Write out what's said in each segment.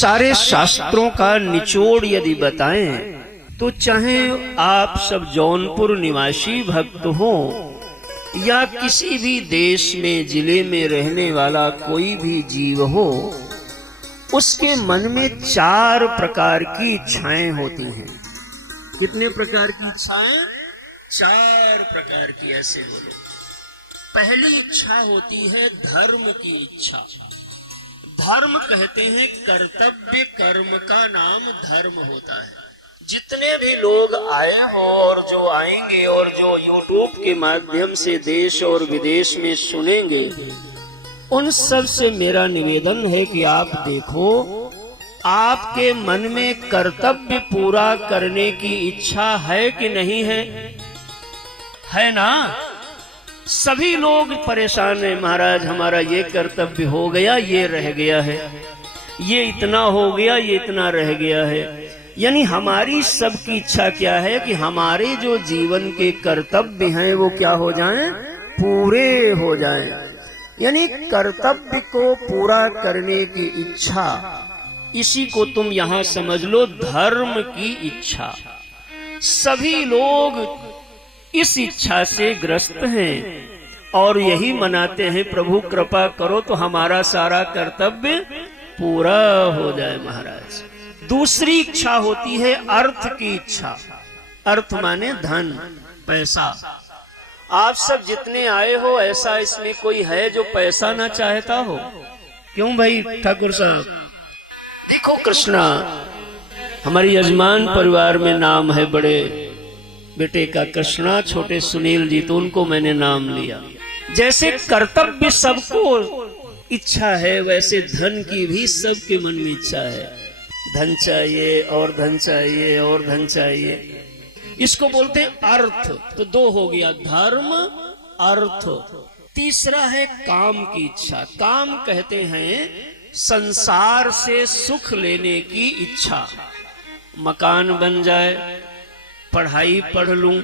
सारे शास्त्रों का निचोड़ यदि बताएं तो चाहे आप सब जौनपुर निवासी भक्त हो या किसी भी देश में जिले में रहने वाला कोई भी जीव हो, उसके मन में 4 प्रकार की इच्छाएं होती हैं। कितने प्रकार की इच्छाएं? 4 प्रकार की। ऐसे बोले। पहली इच्छा होती है धर्म की इच्छा। धर्म कहते हैं कर्तव्य, कर्म का नाम धर्म होता है। जितने भी लोग आए हो और जो आएंगे और जो YouTube के माध्यम से देश और विदेश में सुनेंगे, उन सब से मेरा निवेदन है कि आप देखो, आपके मन में कर्तव्य पूरा करने की इच्छा है कि नहीं है? है ना? सभी लोग परेशान हैं, महाराज हमारा ये कर्तव्य हो गया, ये रह गया है, ये इतना हो गया, ये इतना रह गया है। यानी हमारी सबकी इच्छा क्या है कि हमारे जो जीवन के कर्तव्य हैं वो क्या हो जाएं? पूरे हो जाएं। यानी कर्तव्य को पूरा करने की इच्छा, इसी को तुम यहां समझ लो धर्म की इच्छा। सभी लोग इस इच्छा से ग्रस्त हैं और यही मनाते हैं, प्रभु कृपा करो तो हमारा सारा कर्तव्य पूरा हो जाए महाराज। दूसरी इच्छा होती है अर्थ की इच्छा। अर्थ माने धन, पैसा। आप सब जितने आए हो, ऐसा इसमें कोई है जो पैसा ना चाहता हो? क्यों भाई ठाकुर साहब? देखो कृष्णा, हमारी यजमान परिवार में नाम है बड़े बेटे का कृष्णा, छोटे सुनील जी, तो उनको मैंने नाम लिया। जैसे कर्तव्य सबको इच्छा है, वैसे धन की भी सबके मन में इच्छा है। धन चाहिए और धन चाहिए और धन चाहिए। इसको बोलते हैं अर्थ। तो 2 हो गया, धर्म, अर्थ। तीसरा है काम की इच्छा। काम कहते हैं संसार से सुख लेने की इच्छा। मकान बन जाए, पढ़ाई पढ़ लूं,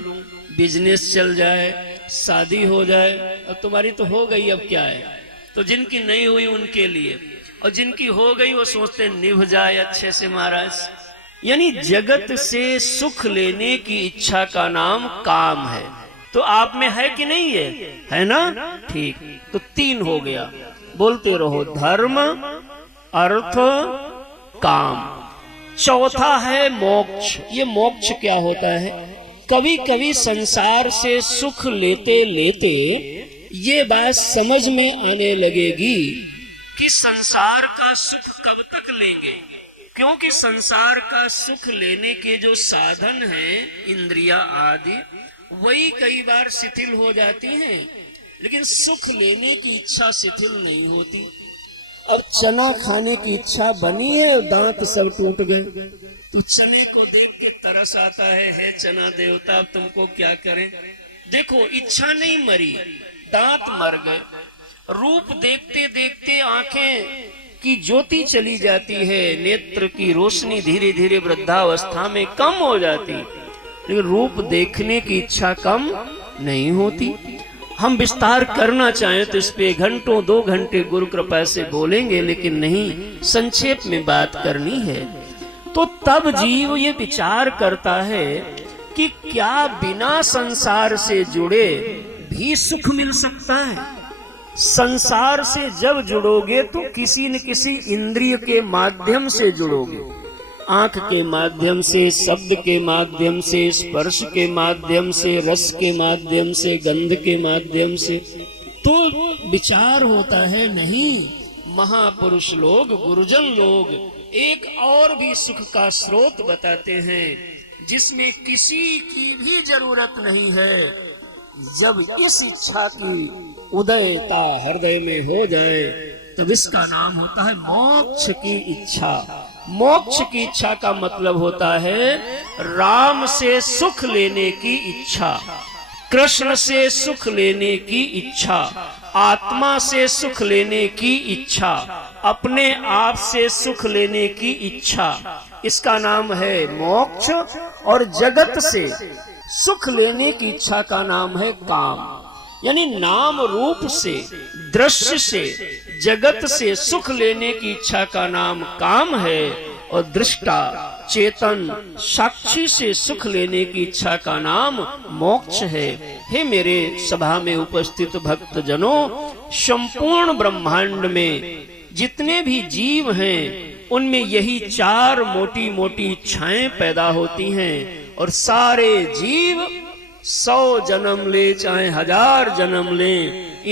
बिजनेस चल जाए, शादी हो जाए। अब तुम्हारी तो हो गई, अब क्या है? तो जिनकी नहीं हुई उनके लिए, और जिनकी हो गई वो सोचते निभ जाए अच्छे से महाराज। यानी जगत से सुख लेने की इच्छा का नाम काम है। तो आप में है कि नहीं है ना? ठीक। तो 3 हो गया, बोलते रहो, धर्म, अर्थ, काम। चौथा है मोक्ष। ये मोक्ष क्या होता है? कभी कभी संसार से सुख लेते लेते ये बात समझ में आने लगेगी कि संसार का सुख कब तक लेंगे, क्योंकि संसार का सुख लेने के जो साधन हैं, इंद्रिया आदि, वही कई बार शिथिल हो जाती हैं, लेकिन सुख लेने की इच्छा शिथिल नहीं होती। अब चना खाने की इच्छा बनी है, दांत सब टूट गए, तो चने को देख के तरस आता है चना देवता अब तुमको क्या करें। देखो इच्छा नहीं मरी, दांत मर गए। रूप देखते देखते आंखें की ज्योति चली जाती है, नेत्र की रोशनी धीरे धीरे वृद्धावस्था में कम हो जाती, लेकिन रूप देखने की इच्छा कम नहीं होती। हम विस्तार करना चाहें तो इस पे घंटों 2 घंटे गुरु कृपा से बोलेंगे, लेकिन नहीं, संक्षेप में बात करनी है। तो तब जीव ये विचार करता है कि क्या बिना संसार से जुड़े भी सुख मिल सकता है? संसार से जब जुड़ोगे तो किसी न किसी इंद्रिय के माध्यम से जुड़ोगे। आंख के माध्यम से, शब्द के माध्यम से, स्पर्श के माध्यम से, रस के माध्यम से, गंध के माध्यम से। तो विचार होता है नहीं, महापुरुष लोग, गुरुजन लोग एक और भी सुख का स्रोत बताते हैं जिसमें किसी की भी जरूरत नहीं है। जब इस इच्छा की उदयता हृदय में हो जाए तब इसका नाम होता है मोक्ष की इच्छा। मोक्ष की इच्छा का मतलब होता है राम से सुख लेने की इच्छा, कृष्ण से सुख लेने की इच्छा, आत्मा से सुख लेने की इच्छा, अपने आप से सुख लेने की इच्छा। इसका नाम है मोक्ष। और जगत से सुख लेने की इच्छा का नाम है काम। यानी नाम रूप से, दृश्य से, जगत से सुख लेने की इच्छा का नाम काम है, और दृष्टा चेतन साक्षी से सुख लेने की इच्छा का नाम मोक्ष है। हे मेरे सभा में उपस्थित भक्त जनों, संपूर्ण ब्रह्मांड में जितने भी जीव हैं उनमें यही चार मोटी मोटी इच्छाएं पैदा होती हैं, और सारे जीव 100 जन्म ले चाहे 1000 जन्म ले,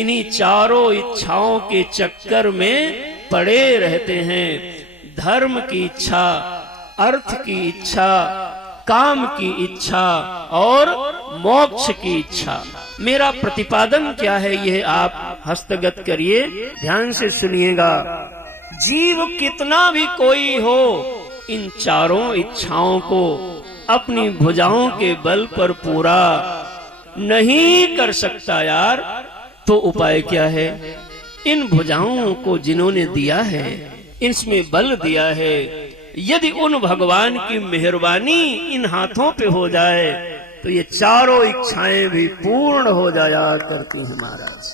इन्हीं चारों इच्छाओं के चक्कर में पड़े रहते हैं। धर्म की इच्छा, अर्थ की इच्छा, काम की इच्छा और मोक्ष की इच्छा। मेरा प्रतिपादन क्या है यह आप हस्तगत करिए, ध्यान से सुनिएगा। जीव कितना भी कोई हो, इन चारों इच्छाओं को अपनी भुजाओं के बल पर पूरा नहीं कर सकता यार। तो उपाय क्या है? इन भुजाओं को जिन्होंने दिया है, इसमें बल दिया है, यदि उन भगवान की मेहरबानी इन हाथों पे हो जाए तो ये चारों इच्छाएं भी पूर्ण हो जाया करती हैं महाराज।